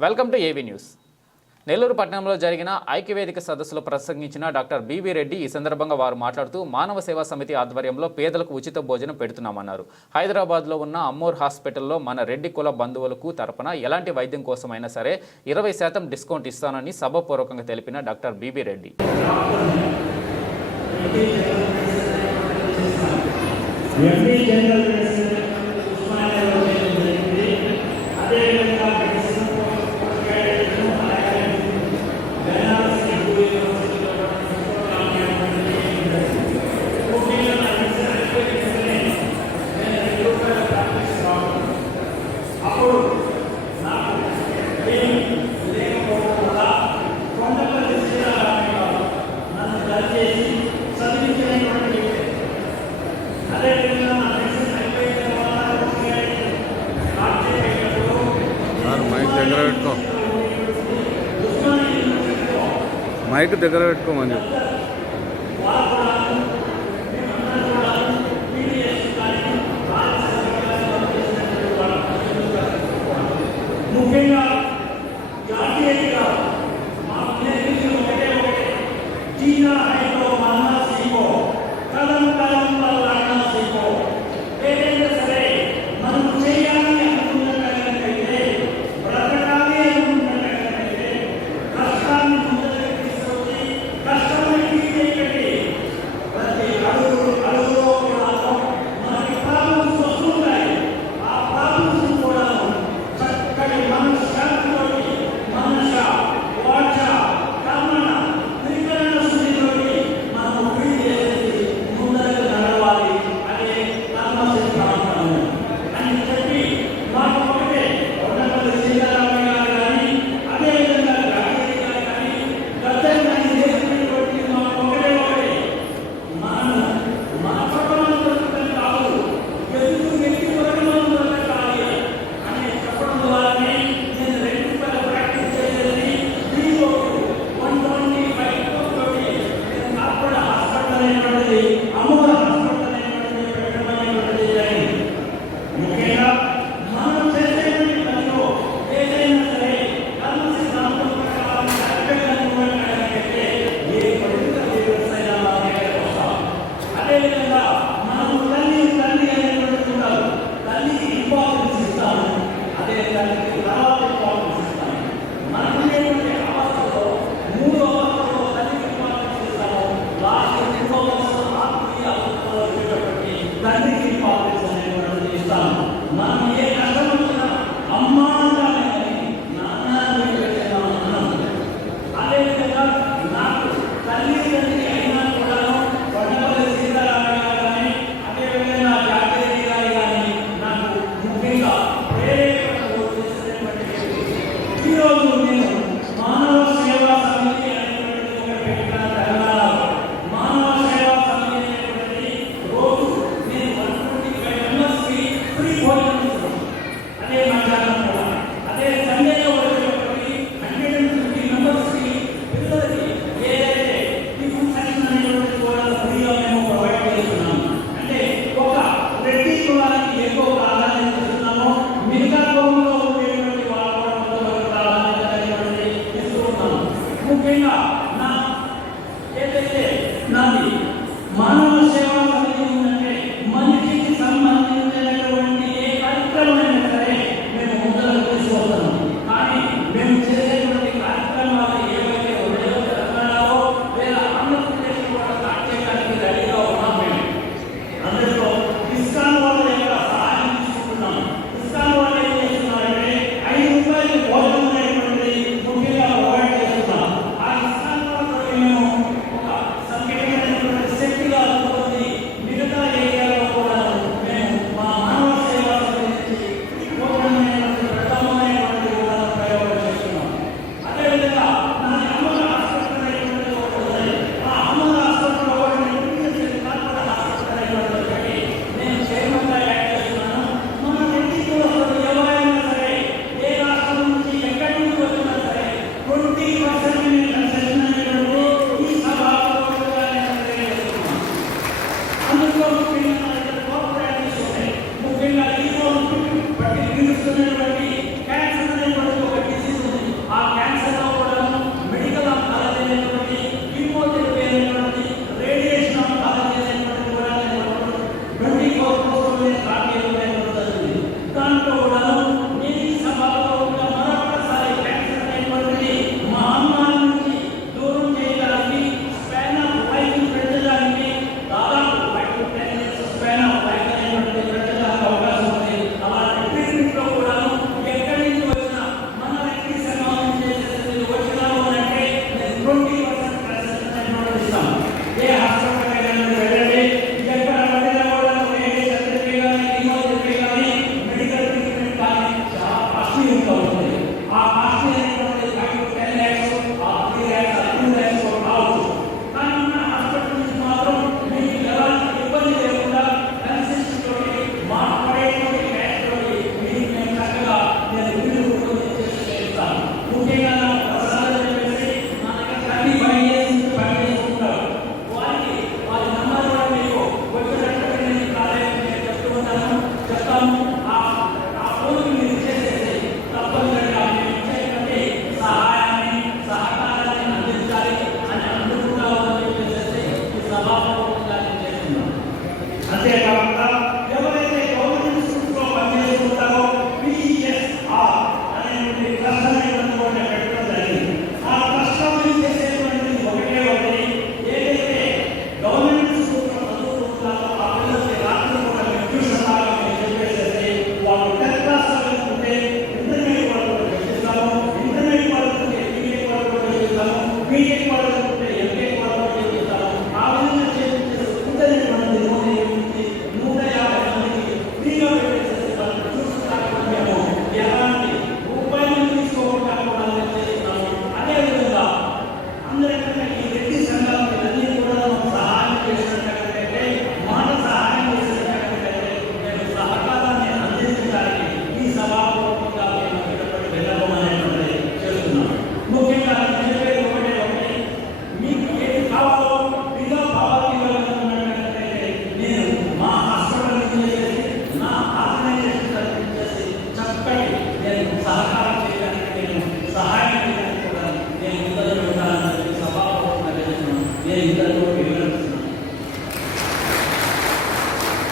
Welcome to A V news. Nellore పట్టణంలో జరిగిన ఐక్యవేదిక సదస్సులో ప్రసంగించిన డాక్టర్ బీవీ రెడ్డి ఈ సందర్భంగా వారు మాట్లాడుతూ మానవ సేవా సమితి ఆధ్వర్యంలో పేదలకు ఉచిత భోజనం పెడుతున్నామన్నారు. హైదరాబాద్లో ఉన్న అమ్మోర్ హాస్పిటల్లో మన రెడ్డి కుల బంధువులకు తరపున ఎలాంటి వైద్యం కోసమైనా సరే ఇరవై శాతం డిస్కౌంట్ ఇస్తానని సభపూర్వకంగా తెలిపిన డాక్టర్ బీబీ రెడ్డి. జనరల్ దగ్గర పెట్టుకో. మైక్ దగ్గర పెట్టుకోమని చెప్పి. తల్లి ఇంపార్టెన్స్ ఇస్తాము. అదే తల్లి ಮಾನವ ಸೇವಾ